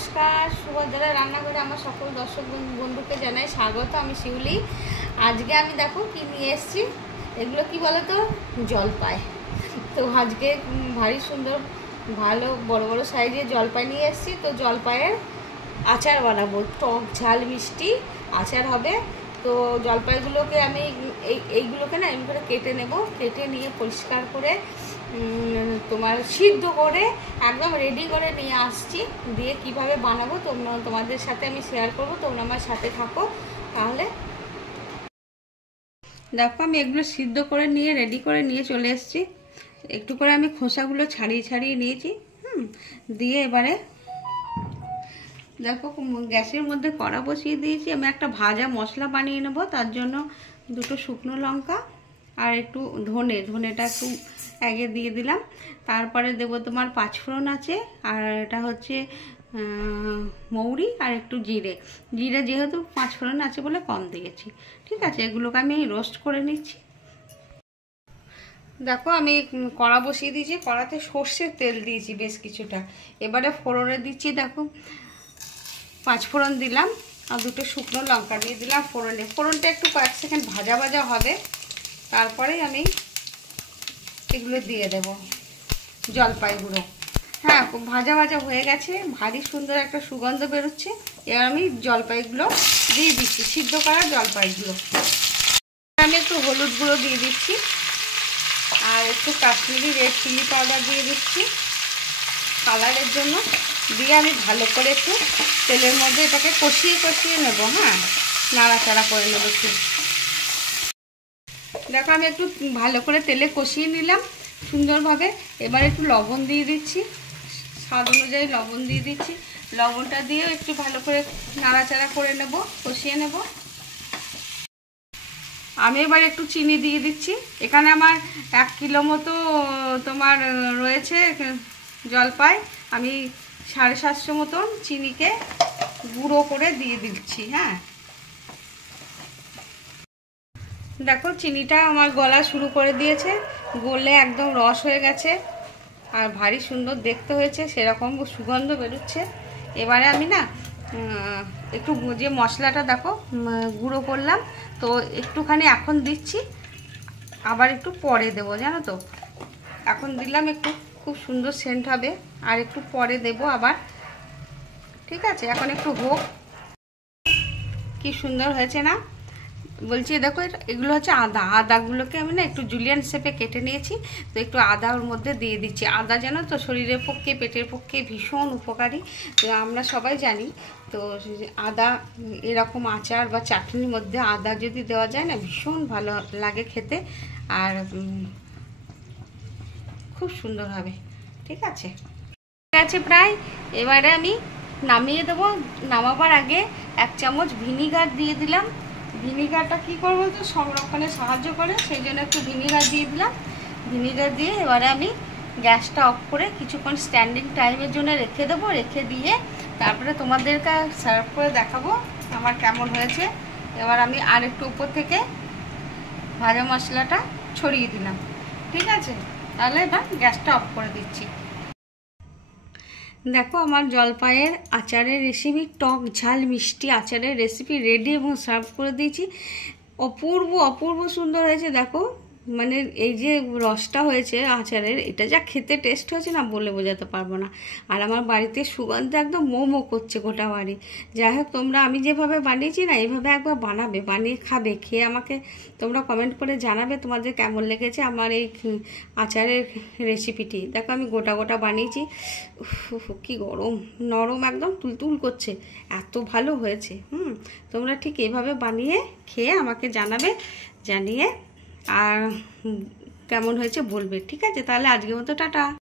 নমস্কার, সুভদ্রা রান্নাঘরে আমার সকল দর্শক বন্ধুকে জানাই স্বাগত। আমি শিউলি। আজকে আমি দেখো কি নিয়ে এসেছি। এগুলো কি বলো তো, জলপাই। তো আজকে ভারী সুন্দর ভালো বড় বড় সাইজের জলপাই নিয়ে এসেছি। তো জলপাইয়ের আচার বানাবো, টক ঝাল মিষ্টি আচার হবে। তো জলপাইগুলোকে আমি এইগুলোকে না এমনি করে কেটে নেব, কেটে নিয়ে পরিষ্কার করে তোমার সিদ্ধ করে একদম রেডি করে নিয়ে আসছি। দিয়ে কিভাবে বানাবো তোমাদের সাথে আমি শেয়ার করব, তোমরা আমার সাথে থাকো। তাহলে দেখো আমি এগুলো সিদ্ধ করে নিয়ে রেডি করে নিয়ে চলে এসেছি। একটু করে আমি খোসাগুলো ছাড়িয়ে ছাড়িয়ে নিয়েছি। দিয়ে এবারে দেখো গ্যাসের মধ্যে কড়া বসিয়ে দিয়েছি। আমি একটা ভাজা মশলা বানিয়ে নেব। তার জন্য দুটো শুকনো লঙ্কা আর একটু ধনেটা একটু আগে দিয়ে দিলাম। তারপরে দেবো তোমার পাঁচফোড়ন আছে, আর এটা হচ্ছে মৌরি আর একটু জিরে যেহেতু পাঁচফোড়ন আছে বলে কম দিয়েছি। ঠিক আছে, এগুলোকে আমি রোস্ট করে নিচ্ছি। দেখো আমি কড়া বসিয়ে দিয়েছি, কড়াতে সর্ষের তেল দিয়েছি বেশ কিছুটা। এবারে ফোড়নে দিচ্ছি, দেখো পাঁচফোড়ন দিলাম আর দুটো শুকনো লঙ্কা দিয়ে দিলাম ফোড়নটা একটু কয়েক সেকেন্ড ভাজা ভাজা হবে। তারপরে আমি এগুলো দিয়ে দেব জলপাইগুলো। হ্যাঁ, ভাজা ভাজা হয়ে গেছে, ভারী সুন্দর একটা সুগন্ধ বেরোচ্ছে। এবার আমি জলপাইগুলো দিয়ে দিচ্ছি, সিদ্ধ করা জলপাইগুলো। আমি একটু হলুদ গুঁড়ো দিয়ে দিচ্ছি আর একটু কাশ্মীরি রেড চিলি পাউডার দিয়ে দিচ্ছি কালারের জন্য। দিয়ে আমি ভালো করে একটু তেলের মধ্যে এটাকে কষিয়ে নেবো। হ্যাঁ, নাড়াচাড়া করে নেবো একটু। দেখো আমি একটু ভালো করে তেলে কষিয়ে নিলাম সুন্দরভাবে। এবার একটু লবণ দিয়ে দিচ্ছি, স্বাদ অনুযায়ী লবণ দিয়ে দিচ্ছি। লবণটা দিয়ে একটু ভালো করে নাড়াচাড়া করে নেব, কষিয়ে নেব। আমি এবার একটু চিনি দিয়ে দিচ্ছি। এখানে আমার 1 কিলো মতো তোমার রয়েছে জলপাই। আমি 750 মতন চিনিকে গুঁড়ো করে দিয়ে দিচ্ছি। হ্যাঁ, দেখো চিনিটা আমার গলা শুরু করে দিয়েছে, গলে একদম রস হয়ে গেছে আর ভারী সুন্দর দেখতে হয়েছে, সেরকম সুগন্ধ বেরোচ্ছে। এবারে আমি না একটু যে মশলাটা দেখো গুঁড়ো করলাম, তো একটুখানি এখন দিচ্ছি, আবার একটু পরে দেবো, জানো তো। এখন দিলাম একটু, খুব সুন্দর সেন্ট হবে, আর একটু পরে দেবো আবার। ঠিক আছে, এখন একটু হোক। কি সুন্দর হয়েছে না বলছি। দেখো এগুলো হচ্ছে আদাগুলোকে আমি না একটু জুলিয়ান শেপে কেটে নিয়েছি। তো একটু আদা ওর মধ্যে দিয়ে দিচ্ছি। আদা জানো তো শরীরের পক্ষে পেটের পক্ষে ভীষণ উপকারী, তো আমরা সবাই জানি। তো আদা এরকম আচার বা চাটনির মধ্যে আদা যদি দেওয়া যায় না, ভীষণ ভালো লাগে খেতে, আর খুব সুন্দর হবে। ঠিক আছে, প্রায় এবারে আমি নামিয়ে দেবো। নামাবার আগে 1 চামচ ভিনিগার দিয়ে দিলাম। ভিনিগারটা কী করবো তো সংরক্ষণে সাহায্য করে, সেই জন্য একটু ভিনিগার দিয়ে দিলাম। ভিনিগার দিয়ে এবারে আমি গ্যাসটা অফ করে কিছুক্ষণ স্ট্যান্ডিং টাইমের জন্য রেখে দেবো। রেখে দিয়ে তারপরে তোমাদেরকে সার্ভ করে দেখাবো আমার কেমন হয়েছে। এবার আমি আর একটু উপর থেকে ভাজা মশলাটা ছড়িয়ে দিলাম। ঠিক আছে, তাহলে এবার গ্যাসটা অফ করে দিচ্ছি। দেখো আমার জলপাইয়ের আচারের রেসিপি, টক ঝাল মিষ্টি আচারের রেসিপি রেডি এবং সার্ভ করে দিয়েছি। অপূর্ব সুন্দর হয়েছে। দেখো মানে এই যে রসটা হয়েছে আচারের, এটা যা খেতে টেস্ট হয়েছে না, বলে বোঝাতে পারবো না। আর আমার বাড়িতে সুগন্ধ একদম মোমো করছে গোটা বাড়ি। যাই হোক, তোমরা আমি যেভাবে বানিয়েছি না, এইভাবে একবার বানাবে, বানিয়ে খাবে, খেয়ে আমাকে তোমরা কমেন্ট করে জানাবে তোমাদের কেমন লেগেছে আমার এই আচারের রেসিপিটি। দেখো আমি গোটা বানিয়েছি। কি গরম, নরম একদম তুলতুল করছে, এত ভালো হয়েছে। তোমরা ঠিক এইভাবে বানিয়ে খেয়ে আমাকে জানাবে, জানিয়ে আর কেমন হয়েছে বলবে। ঠিক আছে, তাহলে আজকের মতো টাটা।